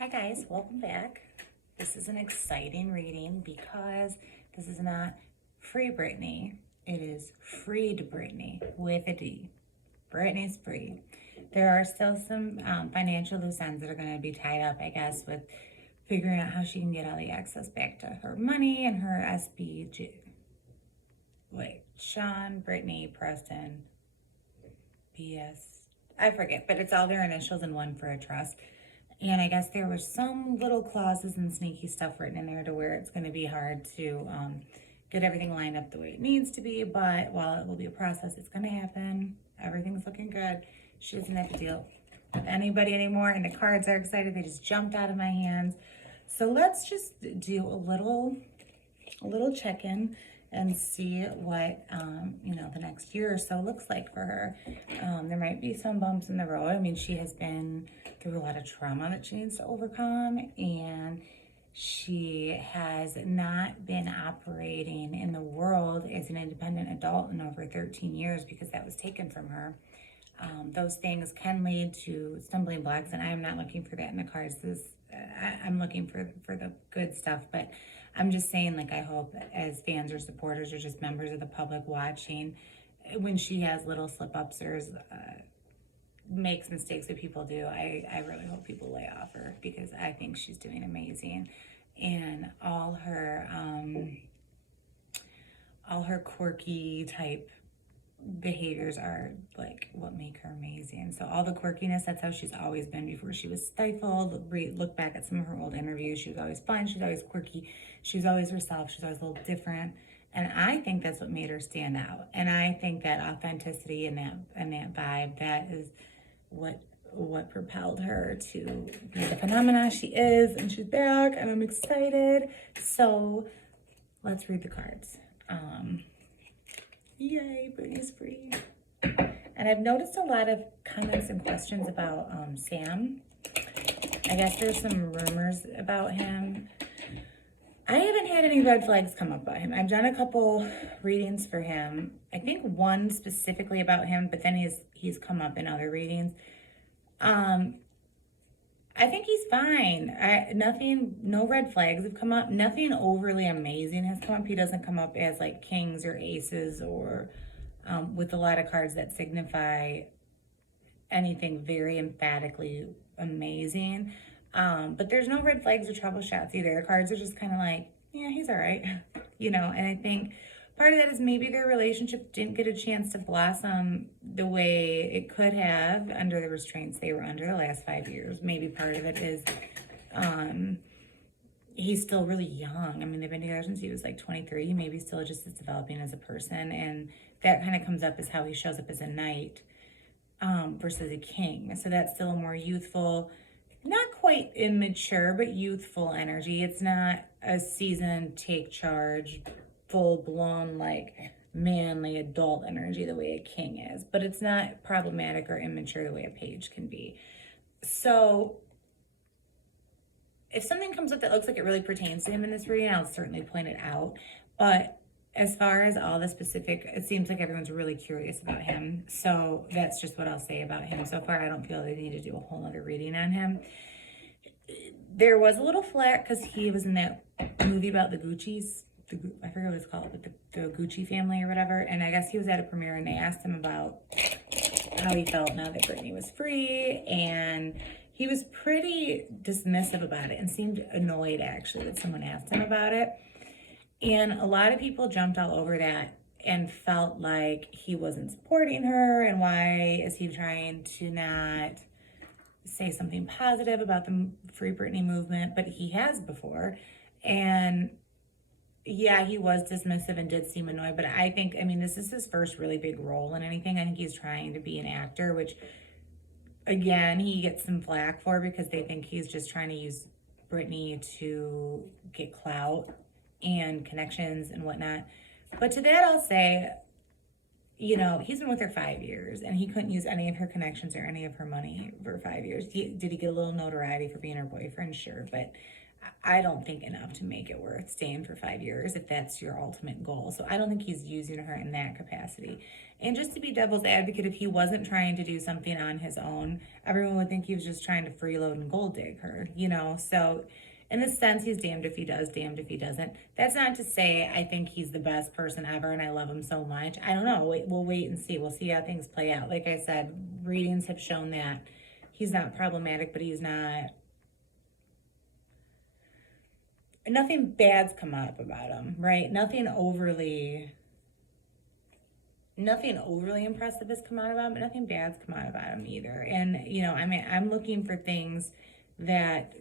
Hi guys, welcome back. This is an exciting reading because this is not free Britney. It is freed Britney with a D. Britney's free. There are still some financial loose ends that are going to be tied up, I guess, with figuring out how she can get all the access back to her money and her SBG. Wait, Sean, Britney, Preston, BS. I forget, but it's all their initials and one for a trust. And I guess there were some little clauses and sneaky stuff written in there to where it's going to be hard to get everything lined up the way it needs to be. But while it will be a process, it's going to happen. Everything's looking good. She doesn't have to deal with anybody anymore. And the cards are excited. They just jumped out of my hands. So let's just do a little check-in and see what the next year or so looks like for her. There might be some bumps in the road. I mean, she has been through a lot of trauma that she needs to overcome, and she has not been operating in the world as an independent adult in over 13 years because that was taken from her. Those things can lead to stumbling blocks, and I am not looking for that in the cards. I'm looking for the good stuff, but I'm just saying, like, I hope as fans or supporters or just members of the public watching, when she has little slip-ups or makes mistakes that people do, I really hope people lay off her because I think she's doing amazing. And all her quirky type behaviors are like what make her amazing. So all the quirkiness, that's how she's always been before she was stifled. Look back at some of her old interviews. She was always fun. She was always quirky. She was always herself. She was always a little different. And I think that's what made her stand out. And I think that authenticity and that vibe, that is what propelled her to be the phenomena she is. And she's back and I'm excited. So let's read the cards. Yay, Britney's free. And I've noticed a lot of comments and questions about Sam. I guess there's some rumors about him. I haven't had any red flags come up about him. I've done a couple readings for him. I think one specifically about him, but then he's come up in other readings. I think he's fine. No red flags have come up. Nothing overly amazing has come up. He doesn't come up as like kings or aces or with a lot of cards that signify anything very emphatically amazing. But there's no red flags or trouble shots either. The cards are just kind of like, yeah, he's all right. And I think part of that is maybe their relationship didn't get a chance to blossom the way it could have under the restraints they were under the last 5 years. Maybe part of it is he's still really young. I mean, they've been together since he was like 23. He maybe still just is developing as a person. And that kind of comes up as how he shows up as a knight versus a king. So that's still a more youthful, not quite immature, but youthful energy. It's not a seasoned, take charge, full-blown, like, manly adult energy the way a king is. But it's not problematic or immature the way a page can be. So if something comes up that looks like it really pertains to him in this reading, I'll certainly point it out. But as far as all the specific, it seems like everyone's really curious about him. So that's just what I'll say about him. So far, I don't feel they need to do a whole other reading on him. There was a little flack because he was in that movie about the Gucci's. I forget what it's called, but the Gucci family or whatever. And I guess he was at a premiere and they asked him about how he felt now that Britney was free. And he was pretty dismissive about it and seemed annoyed actually that someone asked him about it. And a lot of people jumped all over that and felt like he wasn't supporting her and why is he trying to not say something positive about the Free Britney movement, but he has before. And yeah, he was dismissive and did seem annoyed, but I think, this is his first really big role in anything. I think he's trying to be an actor, which, again, he gets some flack for because they think he's just trying to use Britney to get clout and connections and whatnot. But to that, I'll say, he's been with her 5 years, and he couldn't use any of her connections or any of her money for 5 years. Did he get a little notoriety for being her boyfriend? Sure, but I don't think enough to make it worth staying for 5 years if that's your ultimate goal. So I don't think he's using her in that capacity. And just to be devil's advocate, if he wasn't trying to do something on his own, everyone would think he was just trying to freeload and gold dig her, you know? So in this sense, he's damned if he does, damned if he doesn't. That's not to say I think he's the best person ever and I love him so much. I don't know. We'll wait and see. We'll see how things play out. Like I said, readings have shown that he's not problematic, but he's not, nothing bad's come up about him, right? Nothing overly impressive has come out about him, but nothing bad's come out about him either. And, you know, I mean, I'm looking for things that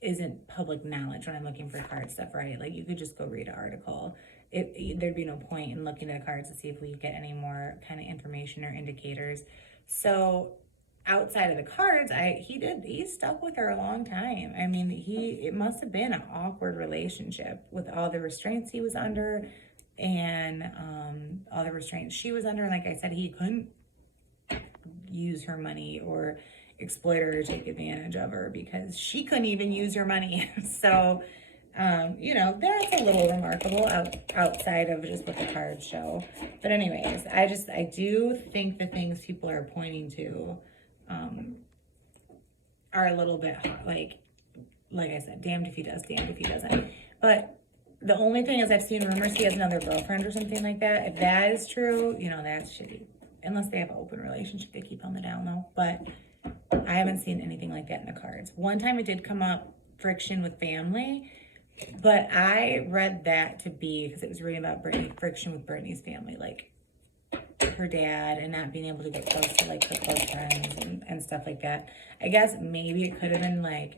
isn't public knowledge when I'm looking for card stuff, right? Like, you could just go read an article. There'd be no point in looking at cards to see if we get any more kind of information or indicators. So outside of the cards, he stuck with her a long time. I mean, it must have been an awkward relationship with all the restraints he was under and all the restraints she was under. And like I said, he couldn't use her money or exploit her or take advantage of her because she couldn't even use her money. So, you know, that's a little remarkable outside of just what the cards show. But anyways, I do think the things people are pointing to are a little bit hot. Like I said, damned if he does, damned if he doesn't. But the only thing is I've seen rumors he has another girlfriend or something like that. If that is true, you know, that's shitty. Unless they have an open relationship, they keep on the down low. But I haven't seen anything like that in the cards. One time it did come up, friction with family, but I read that to be, because it was reading about friction with Brittany's family, like her dad and not being able to get close to like her close friends and stuff like that. I guess maybe it could have been like,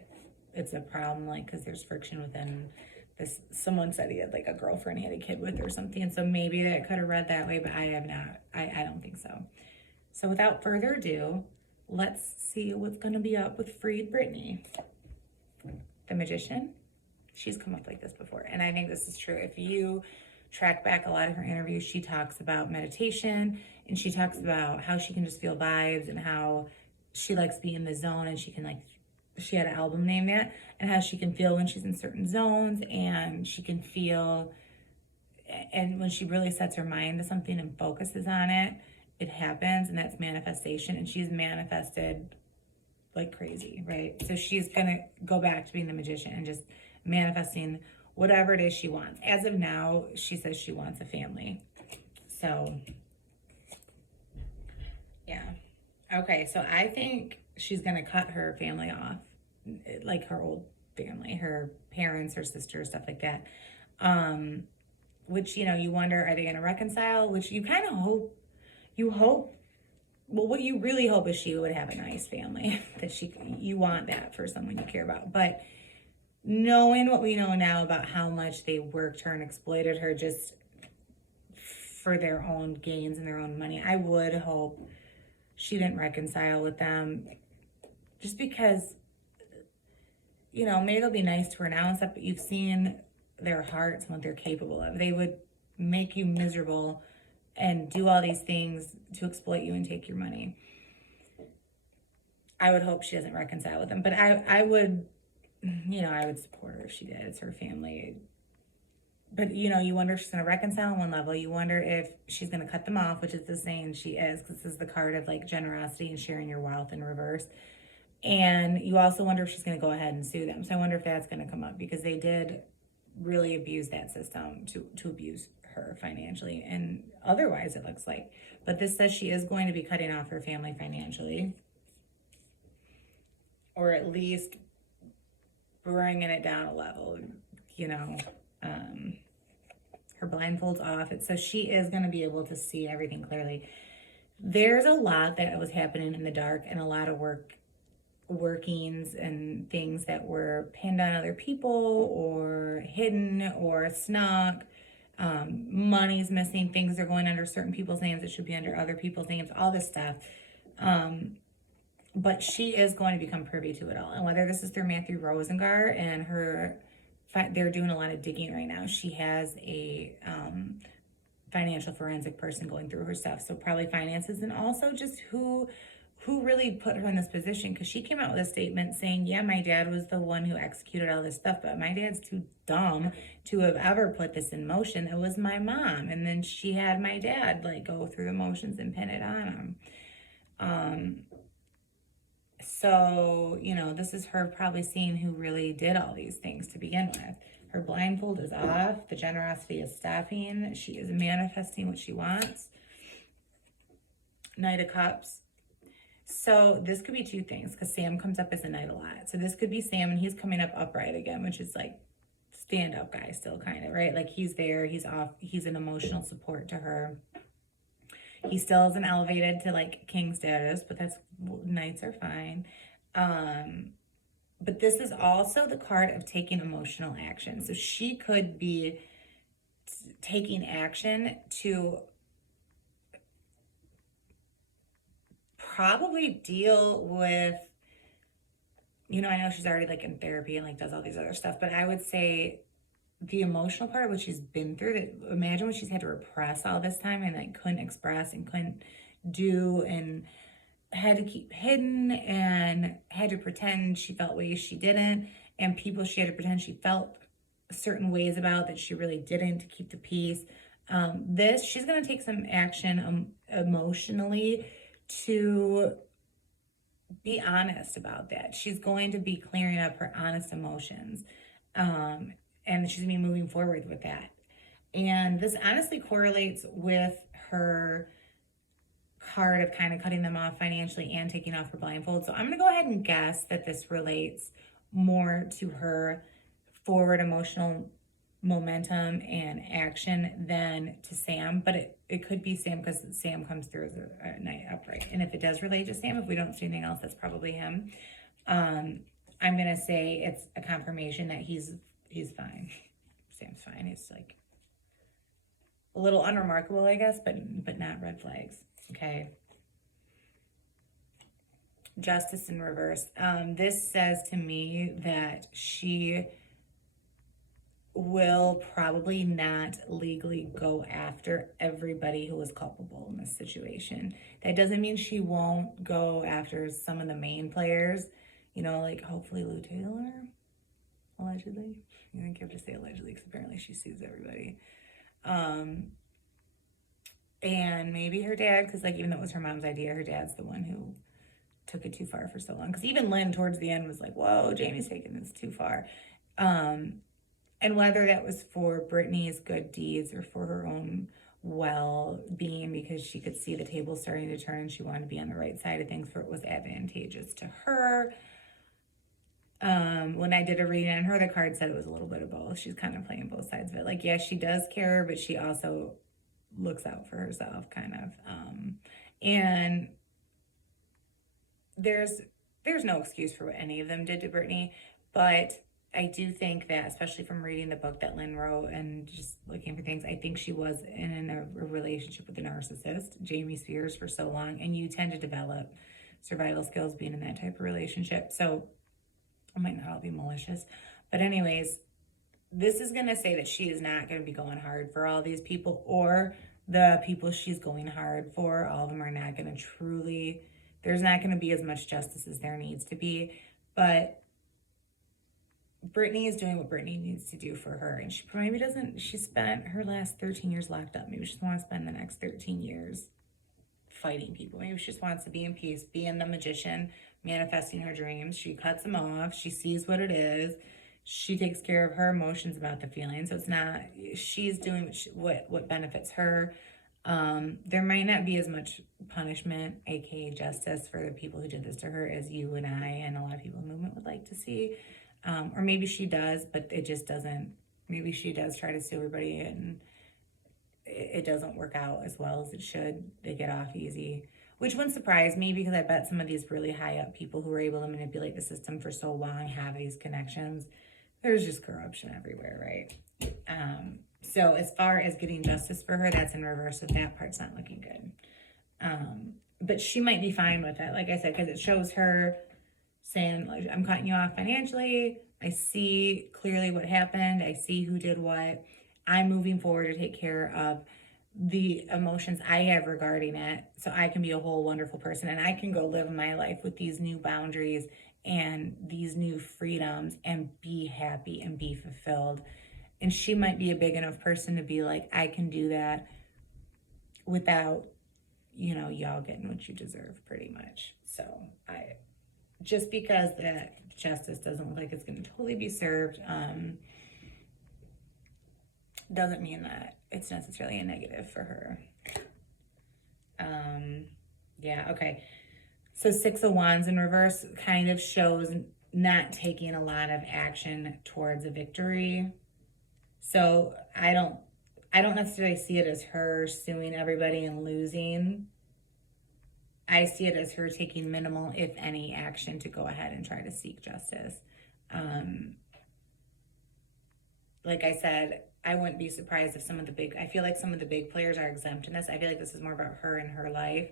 it's a problem, like, because there's friction within this. Someone said he had like a girlfriend he had a kid with or something, so maybe that could have read that way, but I have not. I don't think so. So without further ado, let's see what's going to be up with Freed Brittany. The Magician. She's come up like this before, and I think this is true. If you track back a lot of her interviews, she talks about meditation, and she talks about how she can just feel vibes and how she likes being in the zone, and she can, like, she had an album named that, and how she can feel when she's in certain zones, and she can feel, and when she really sets her mind to something and focuses on it, it happens, and that's manifestation. And she's manifested like crazy, right? So she's gonna go back to being the magician and just manifesting whatever it is she wants. As of now, she says she wants a family. So yeah. Okay, so I think she's gonna cut her family off, like her old family, her parents, her sister, stuff like that. Which, you know, you wonder, are they gonna reconcile? Which you kind of hope. You hope, well, what you really hope is she would have a nice family, that you want that for someone you care about. But knowing what we know now about how much they worked her and exploited her just for their own gains and their own money, I would hope she didn't reconcile with them, just because, you know, maybe they'll be nice to her now and stuff, but you've seen their hearts and what they're capable of. They would make you miserable and do all these things to exploit you and take your money. I would hope she doesn't reconcile with them, but I would, you know, I would support her if she did. It's her family. But, you know, you wonder if she's going to reconcile on one level. You wonder if she's going to cut them off, which is the saying she is, because this is the card of, like, generosity and sharing your wealth in reverse. And you also wonder if she's going to go ahead and sue them. So I wonder if that's going to come up, because they did really abuse that system to abuse her financially and otherwise, it looks like. But this says she is going to be cutting off her family financially, or at least bringing it down a level, you know. Her blindfold's off. It says she is going to be able to see everything clearly. There's a lot that was happening in the dark, and a lot of workings and things that were pinned on other people or hidden or snuck. Money's missing, things are going under certain people's names that should be under other people's names, all this stuff. But she is going to become privy to it all. And whether this is through Matthew Rosengar and they're doing a lot of digging right now. She has a financial forensic person going through her stuff. So probably finances, and also just who who really put her in this position? Because she came out with a statement saying, yeah, my dad was the one who executed all this stuff, but my dad's too dumb to have ever put this in motion. It was my mom. And then she had my dad like go through the motions and pin it on him. So, you know, this is her probably seeing who really did all these things to begin with. Her blindfold is off. The generosity is stopping. She is manifesting what she wants. Knight of Cups. So this could be two things, because Sam comes up as a knight a lot. So this could be Sam, and he's coming up upright again, which is like stand-up guy still, kind of, right? Like he's there, he's off, he's an emotional support to her. He still isn't elevated to like king status, but that's, knights are fine. But this is also the card of taking emotional action. So she could be taking action to probably deal with, you know, I know she's already like in therapy and like does all these other stuff, but I would say the emotional part of what she's been through, that imagine what she's had to repress all this time and like couldn't express and couldn't do and had to keep hidden and had to pretend she felt ways she didn't, and people she had to pretend she felt certain ways about that she really didn't, to keep the peace. She's going to take some action emotionally to be honest about that. She's going to be clearing up her honest emotions. And she's going to be moving forward with that. And this honestly correlates with her card of kind of cutting them off financially and taking off her blindfold. So I'm going to go ahead and guess that this relates more to her forward emotional momentum and action than to Sam, but it could be Sam, because Sam comes through as a knight upright. And if it does relate to Sam, if we don't see anything else, that's probably him. I'm going to say it's a confirmation that he's fine. Sam's fine. He's like a little unremarkable, I guess, but not red flags. Okay. Justice in reverse. This says to me that she will probably not legally go after everybody who is culpable in this situation. That doesn't mean she won't go after some of the main players, you know, like hopefully Lou Taylor, allegedly. I think you have to say allegedly, because apparently she sues everybody. And maybe her dad, because like even though it was her mom's idea, her dad's the one who took it too far for so long. Because even Lynn towards the end was like, whoa, Jamie's taking this too far. And whether that was for Brittany's good deeds or for her own well-being, because she could see the table starting to turn, she wanted to be on the right side of things for it was advantageous to her. When I did a reading on her, the card said it was a little bit of both. She's kind of playing both sides of it. Like, yes, she does care, but she also looks out for herself, kind of. And there's no excuse for what any of them did to Brittany, but I do think that, especially from reading the book that Lynn wrote and just looking for things, I think she was in a relationship with a narcissist, Jamie Spears, for so long, and you tend to develop survival skills being in that type of relationship. So it might not all be malicious, but anyways, this is going to say that she is not going to be going hard for all these people, or the people she's going hard for, all of them are not going to truly, there's not going to be as much justice as there needs to be. But Brittany is doing what Brittany needs to do for her. And she maybe doesn't, she spent her last 13 years locked up. Maybe she doesn't want to spend the next 13 years fighting people. Maybe she just wants to be in peace, being the magician, manifesting her dreams. She cuts them off. She sees what it is. She takes care of her emotions about the feelings. So it's not, she's doing what benefits her. There might not be as much punishment, aka justice, for the people who did this to her as you and I and a lot of people in the movement would like to see. Or maybe she does, but it just doesn't. Maybe she does try to sue everybody and it doesn't work out as well as it should. They get off easy, which wouldn't surprise me, because I bet some of these really high up people who are able to manipulate the system for so long have these connections. There's just corruption everywhere, right? So as far as getting justice for her, that's in reverse. So that part's not looking good. But she might be fine with it, like I said, because it shows her saying, like, I'm cutting you off financially. I see clearly what happened. I see who did what. I'm moving forward to take care of the emotions I have regarding it, so I can be a whole wonderful person and I can go live my life with these new boundaries and these new freedoms and be happy and be fulfilled. And she might be a big enough person to be like, I can do that without, y'all getting what you deserve, pretty much. So just because that justice doesn't look like it's going to totally be served, doesn't mean that it's necessarily a negative for her. Yeah, okay. So 6 of Wands in reverse kind of shows not taking a lot of action towards a victory. So I don't necessarily see it as her suing everybody and losing. I see it as her taking minimal, if any, action to go ahead and try to seek justice. Like I said, I wouldn't be surprised if I feel like some of the big players are exempt in this. I feel like this is more about her and her life.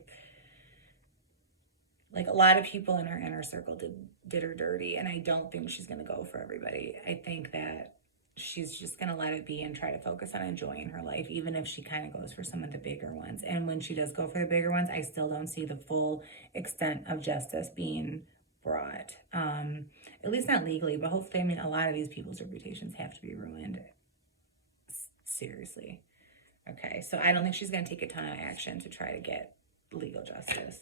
Like a lot of people in her inner circle did her dirty, and I don't think she's going to go for everybody. I think that she's just going to let it be and try to focus on enjoying her life, even if she kind of goes for some of the bigger ones. And when she does go for the bigger ones, I still don't see the full extent of justice being brought. At least not legally, but hopefully, a lot of these people's reputations have to be ruined. Seriously. Okay, so I don't think she's going to take a ton of action to try to get legal justice.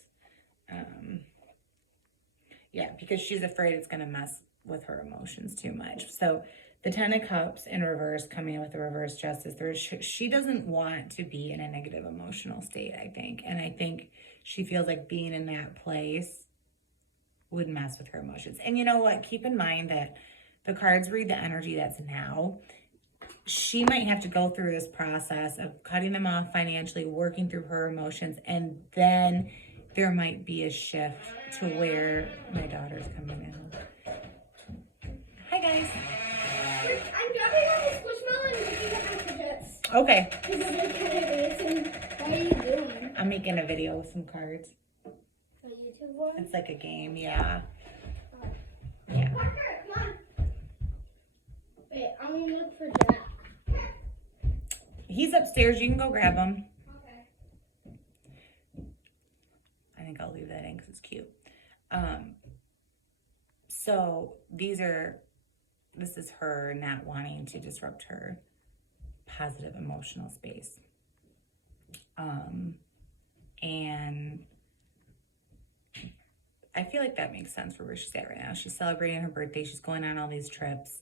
Yeah, because she's afraid it's going to mess with her emotions too much. So the 10 of Cups in reverse, coming in with the reverse justice, she doesn't want to be in a negative emotional state, I think. And I think she feels like being in that place would mess with her emotions. And you know what? Keep in mind that the cards read the energy that's now. She might have to go through this process of cutting them off financially, working through her emotions, and then there might be a shift to where my daughter's coming in. Hi, guys. I'm dropping off a squishmallow and making it after this. Okay. What are you doing? I'm making a video with some cards. A YouTube one? It's like a game, yeah. Yeah. Parker, come on. Wait, I'm gonna look for Jack. He's upstairs. You can go grab him. Okay. I think I'll leave that in because it's cute. So this is her not wanting to disrupt her positive emotional space. And I feel like that makes sense for where she's at right now. She's celebrating her birthday. She's going on all these trips.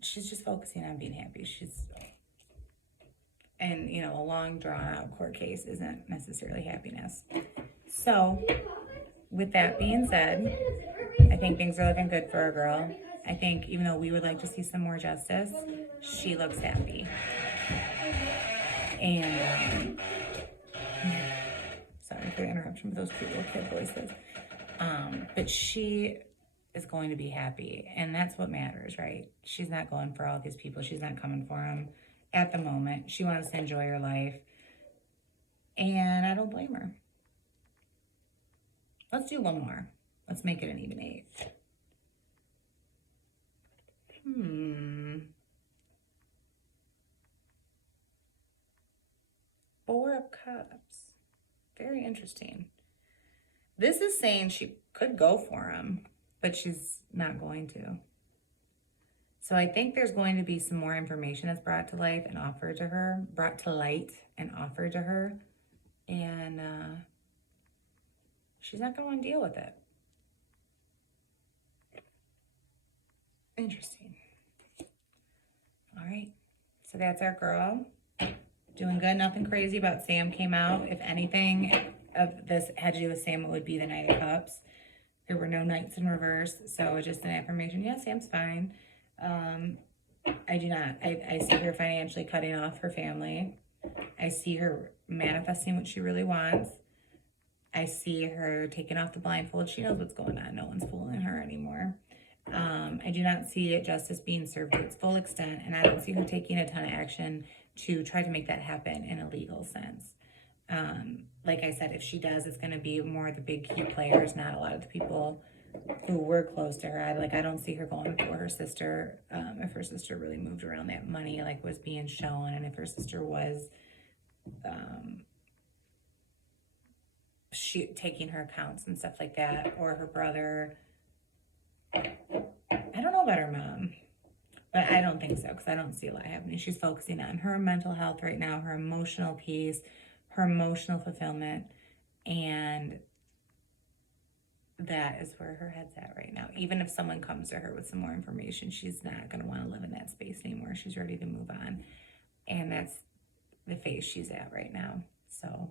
She's just focusing on being happy. And a long drawn out court case isn't necessarily happiness. So with that being said, I think things are looking good for our girl. I think even though we would like to see some more justice, she looks happy. And sorry for the interruption with those cute little kid voices. But she is going to be happy, and that's what matters, right? She's not going for all these people. She's not coming for them at the moment. She wants to enjoy her life, and I don't blame her. Let's do one more. Let's make it an even 8. Four of Cups. Very interesting. This is saying she could go for him, but she's not going to. So I think there's going to be some more information that's brought to light and offered to her. And she's not going to want to deal with it. Interesting. All right. So that's our girl. Doing good. Nothing crazy about Sam came out. If anything of this had to do with Sam, it would be the Knight of Cups. There were no Knights in reverse. So just an affirmation. Yeah, Sam's fine. I do not. I see her financially cutting off her family. I see her manifesting what she really wants. I see her taking off the blindfold. She knows what's going on. No one's fooling her anymore. I do not see it justice being served to its full extent, and I don't see her taking a ton of action to try to make that happen in a legal sense. Like I said, if she does, it's going to be more of the big key players, not a lot of the people who were close to her. I don't see her going for her sister. If her sister really moved around that money, like was being shown, and if her sister was taking her accounts and stuff like that, or her brother. I don't know about her mom, but I don't think so, because I don't see a lot happening. She's focusing on her mental health right now, her emotional peace, her emotional fulfillment, and that is where her head's at right now. Even if someone comes to her with some more information, she's not going to want to live in that space anymore. She's ready to move on. And that's the phase she's at right now. So,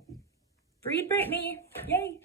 freed Brittany. Yay.